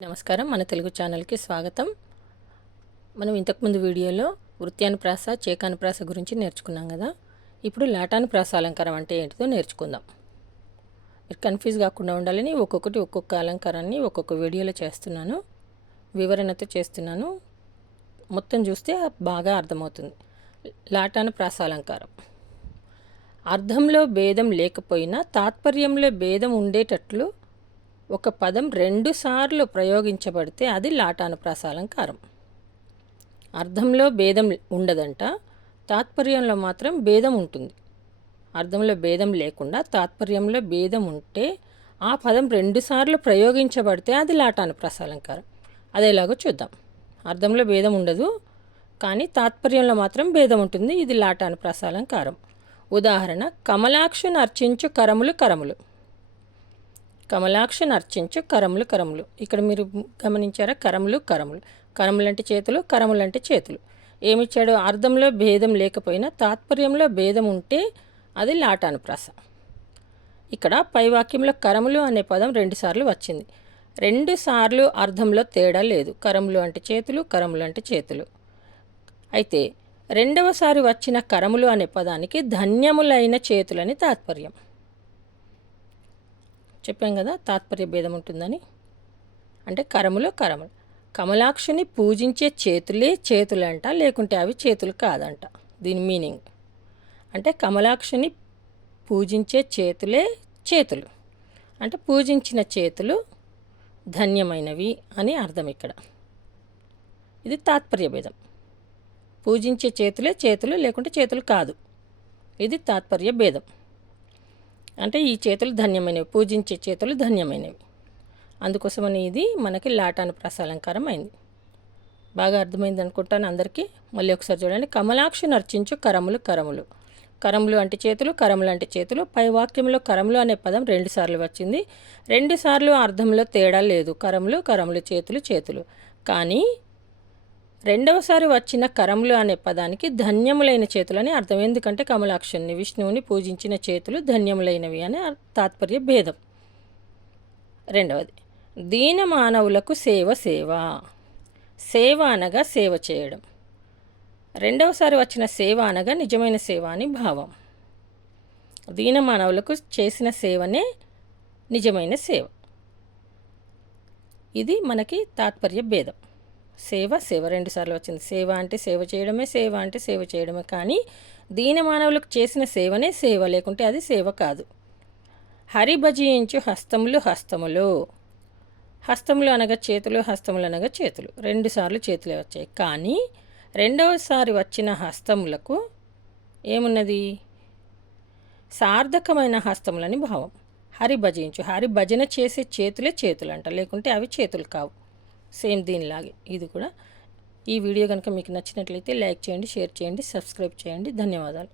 నమస్కారం, మన తెలుగు ఛానల్కి స్వాగతం. మనం ఇంతకుముందు వీడియోలో వృత్యానుప్రాస, చేకానుప్రాస గురించి నేర్చుకున్నాం కదా. ఇప్పుడు లాటానుప్రాస అలంకారం అంటే ఏంటిదో నేర్చుకుందాం. మీరు కన్ఫ్యూజ్ కాకుండా ఉండాలని ఒక్కొక్క అలంకారాన్ని ఒక్కొక్క వీడియోలో చేస్తున్నాను, వివరణతో చేస్తున్నాను. మొత్తం చూస్తే బాగా అర్థమవుతుంది. లాటానుప్రాస అలంకారం అర్థంలో భేదం లేకపోయినా తాత్పర్యంలో భేదం ఉండేటట్లు ఒక పదం 2 సార్లు ప్రయోగించబడితే అది లాటానుప్రాస అలంకారం. అర్థంలో భేదం ఉండదంట, తాత్పర్యంలో మాత్రం భేదం ఉంటుంది. అర్థంలో భేదం లేకుండా తాత్పర్యంలో భేదం ఉంటే ఆ పదం 2 సార్లు ప్రయోగించబడితే అది లాటానుప్రాస అలంకారం. అదేలాగో చూద్దాం. అర్థంలో భేదం ఉండదు, కానీ తాత్పర్యంలో మాత్రం భేదం ఉంటుంది. ఇది లాటానుప్రాస అలంకారం. ఉదాహరణ: కమలాక్షను అర్చించు కరములు కరములు. కమలాక్షను అర్చించు కరములు కరములు. ఇక్కడ మీరు గమనించారా? కరములు కరములు. కరములు అంటే చేతులు, కరములు అంటే చేతులు. ఏమిచ్చాడు? అర్థంలో భేదం లేకపోయినా తాత్పర్యంలో భేదం ఉంటే అది లాటానుప్రాస. ఇక్కడ పై వాక్యంలో కరములు అనే పదం 2 సార్లు వచ్చింది. 2 సార్లు అర్థంలో తేడా లేదు. కరములు అంటే చేతులు, కరములు అంటే చేతులు. అయితే రెండవసారి వచ్చిన కరములు అనే పదానికి ధన్యములైన చేతులని తాత్పర్యం. చెప్పాం కదా తాత్పర్య భేదం ఉంటుందని. అంటే కరములు కరములు. కమలాక్షుని పూజించే చేతులే చేతులంట, లేకుంటే అవి చేతులు కాదంట. దీని మీనింగ్ అంటే కమలాక్షుని పూజించే చేతులే చేతులు, అంటే పూజించిన చేతులు ధన్యమైనవి అని అర్థం. ఇక్కడ ఇది తాత్పర్య భేదం. పూజించే చేతులే చేతులు, లేకుంటే చేతులు కాదు. ఇది తాత్పర్య భేదం. అంటే ఈ చేతులు ధన్యమైనవి, పూజించే చేతులు ధన్యమైనవి. అందుకోసమని ఇది మనకి లాటానుప్రాస అలంకారం అయింది. బాగా అర్థమైంది అనుకుంటాను అందరికీ. మళ్ళీ ఒకసారి చూడండి. కమలాక్షను అర్చించు కరములు కరములు. కరములు అంటే చేతులు, కరములు అంటే చేతులు. పై వాక్యంలో కరములు అనే పదం 2 సార్లు వచ్చింది. 2 సార్లు అర్థంలో తేడా లేదు. కరములు కరములు, చేతులు చేతులు. కానీ రెండవసారి వచ్చిన కరములు అనే పదానికి ధన్యములైన చేతులని అర్థం. ఎందుకంటే కమలాక్షుని, విష్ణువుని పూజించిన చేతులు ధన్యములైనవి అనే తాత్పర్య భేదం. రెండవది, దీన మానవులకు సేవ సేవ. సేవ అనగా సేవ చేయడం. రెండవసారి వచ్చిన సేవ అనగా నిజమైన సేవ అని భావం. దీన మానవులకు చేసిన సేవనే నిజమైన సేవ. ఇది మనకి తాత్పర్య భేదం. సేవ సేవ 2 సార్లు వచ్చింది. సేవ అంటే సేవ చేయడమే, సేవ అంటే సేవ చేయడమే. కానీ దీన మానవులకు చేసిన సేవనే సేవ, లేకుంటే అది సేవ కాదు. హరి భజించు హస్తములు హస్తములు. హస్తములు అనగా చేతులు, హస్తములు అనగా చేతులు. 2 సార్లు చేతులే వచ్చాయి. కానీ రెండవసారి వచ్చిన హస్తములకు ఏమున్నది? సార్థకమైన హస్తములని భావం. హరి భజించు, హరి భజన చేసే చేతులే చేతులు అంట, లేకుంటే అవి చేతులు కావు. సేమ్ దీనిలాగే ఇది కూడా. ఈ వీడియో కనుక మీకు నచ్చినట్లయితే లైక్ చేయండి, షేర్ చేయండి, సబ్స్క్రైబ్ చేయండి. ధన్యవాదాలు.